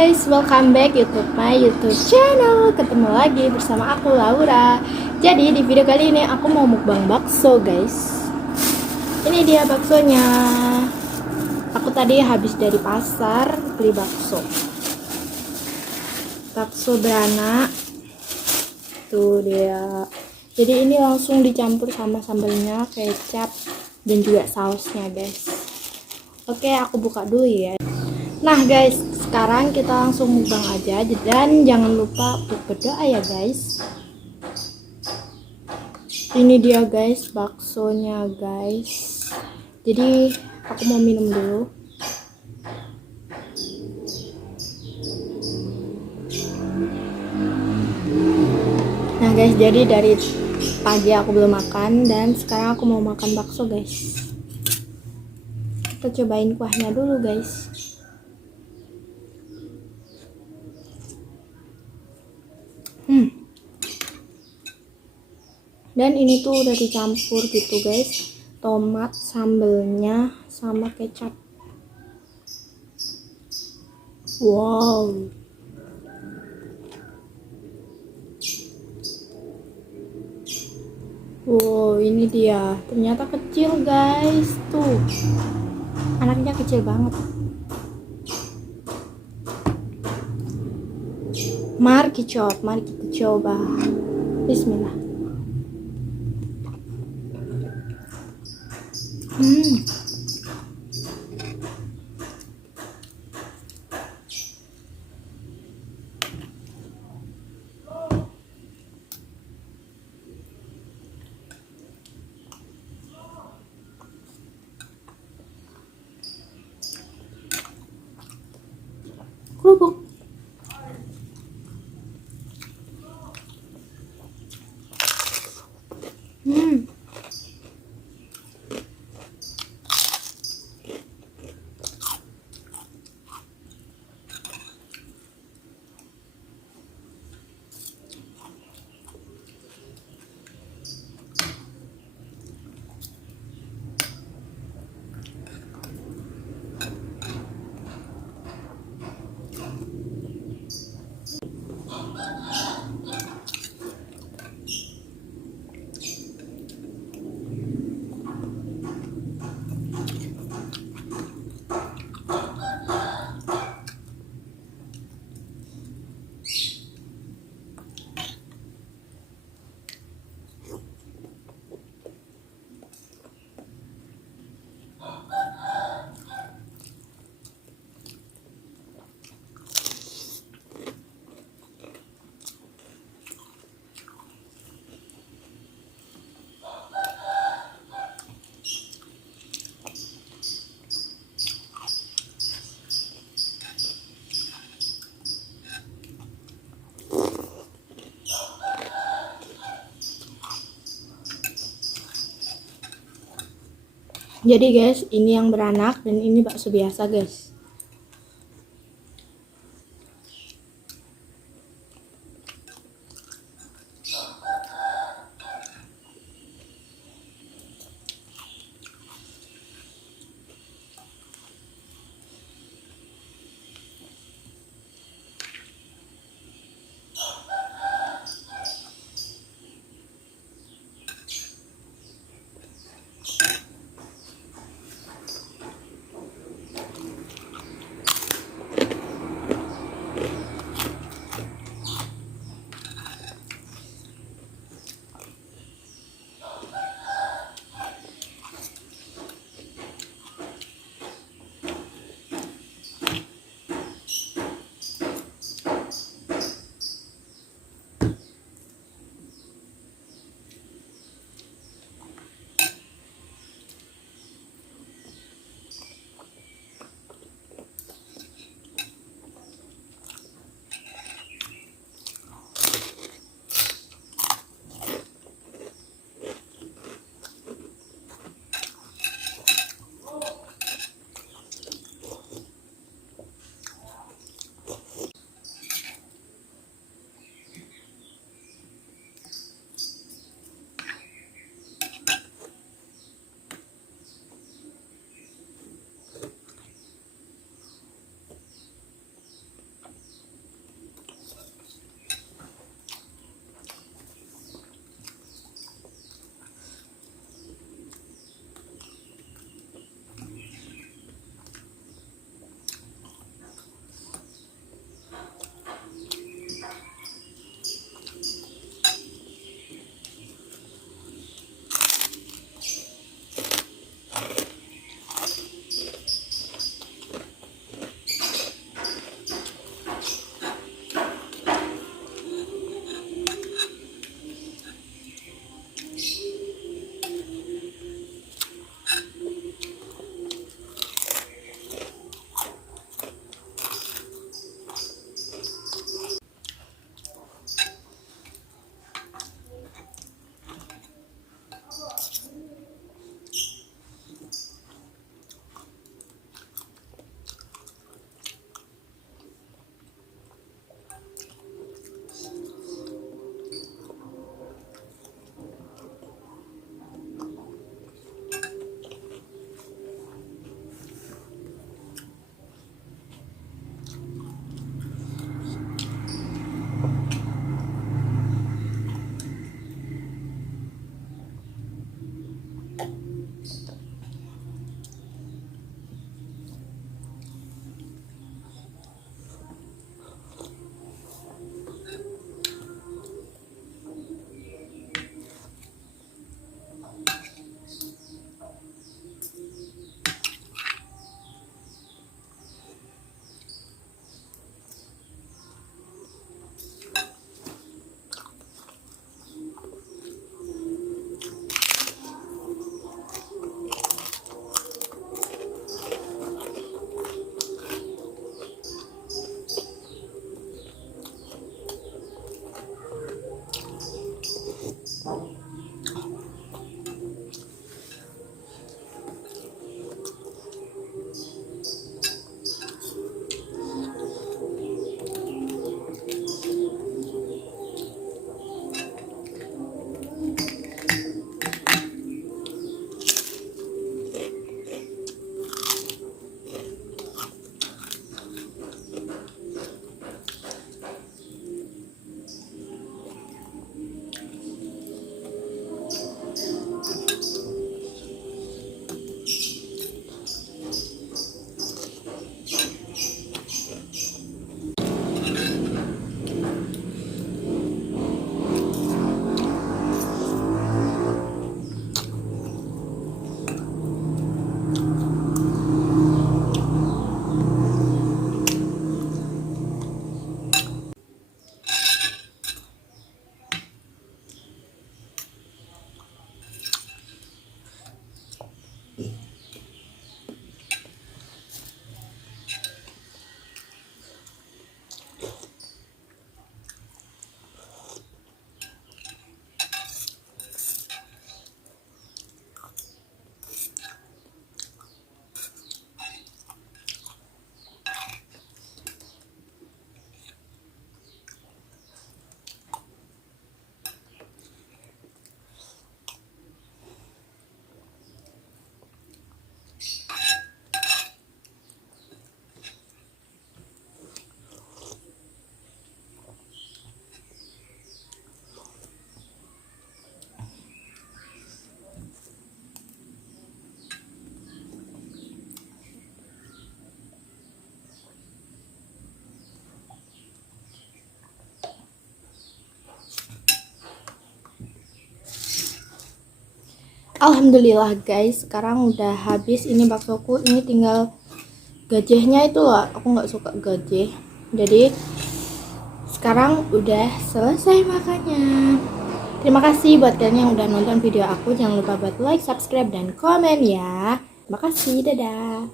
guys, welcome back my YouTube channel. Ketemu lagi bersama aku Laura. Jadi di video kali ini aku mau mukbang bakso guys. Ini dia baksonya. Aku tadi habis dari pasar beli bakso. Bakso beranak. Tuh dia. Jadi ini langsung dicampur sama sambalnya, kecap dan juga sausnya guys. Oke, aku buka dulu ya. Nah guys, sekarang kita langsung mukbang aja, dan jangan lupa untuk berdoa ya guys. Ini dia guys, baksonya guys. Jadi aku mau minum dulu. Nah guys, jadi dari pagi aku belum makan dan sekarang aku mau makan bakso guys. Kita cobain kuahnya dulu guys. Dan ini tuh udah dicampur gitu guys, tomat, sambelnya, sama kecap. Wow. Wow, ini dia. Ternyata kecil guys. Tuh. Anaknya kecil banget. Mari kita coba. Bismillah. Kerupuk. Jadi guys, ini yang beranak dan ini bakso biasa guys. Alhamdulillah guys, sekarang udah habis ini baksoku. Ini tinggal gajehnya itu loh, aku nggak suka gajeh. Jadi sekarang udah selesai makannya. Terima kasih buat kalian yang udah nonton video aku. Jangan lupa buat like, subscribe, dan komen ya. Terima kasih, dadah.